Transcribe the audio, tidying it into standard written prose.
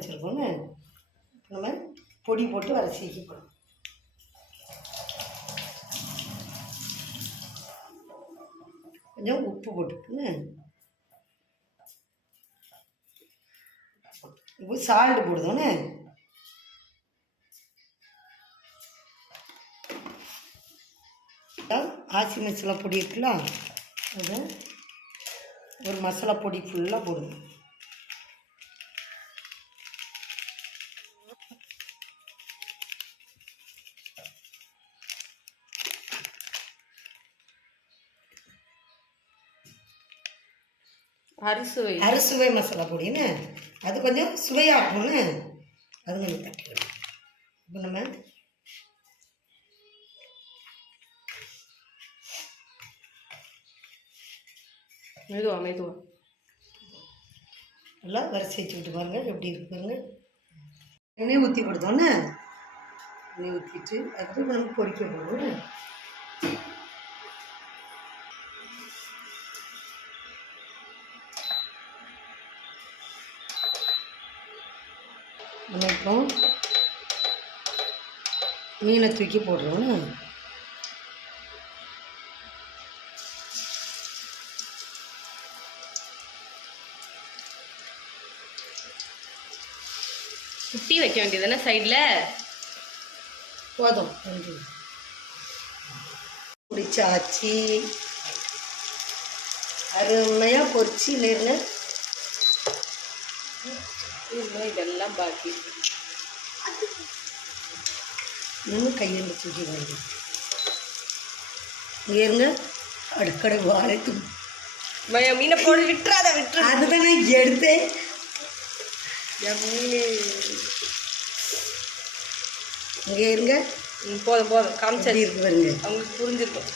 வச்சுருக்கோன்னு நம்ம பொடி போட்டு வதக்கி போடும். கொஞ்சம் உப்பு போட்டுக்குங்க. இப்போ சால்ட் போடுதோன்னு ஆச்சி மசாலா பொடி இருக்குல்ல, அது ஒரு மசாலா பொடி ஃபுல்லாக போடுங்க. அறுசுவை மசாலா பொடின்னு அது கொஞ்சம் சுவையாகணும்னு அது கொஞ்சம் தட்டிக்கணும். இப்போ நம்ம மெதுவா நல்லா வரிசை வச்சுக்கிட்டு பாருங்கள் எப்படி இருக்கு பாருங்க. எண்ணெய் ஊற்றி கொடுத்தோன்னே எண்ணெய் ஊற்றிட்டு அதுக்கு நம்ம பொரிக்க போடுவோம். நம்ம இப்போ மீனை தூக்கி போடுறோன்னு குட்டி வைக்க வேண்டியதுதானே சைடில். போதும் பிடிச்சாச்சு. அருமையாக பொரிச்சு இல்லைங்க. இன்னும் இதெல்லாம் பாக்கி இன்னும் கையில் தூக்கி வருது. இங்கே இருங்க அடுக்கடை வாழைத்து மீனை போட விட்டுறாத அதுதான் நான் எடுத்தேன். இங்கே இருங்க. போதும் காமிச்சா இருக்கு பாருங்க. அவங்களுக்கு புரிஞ்சிருக்கும்.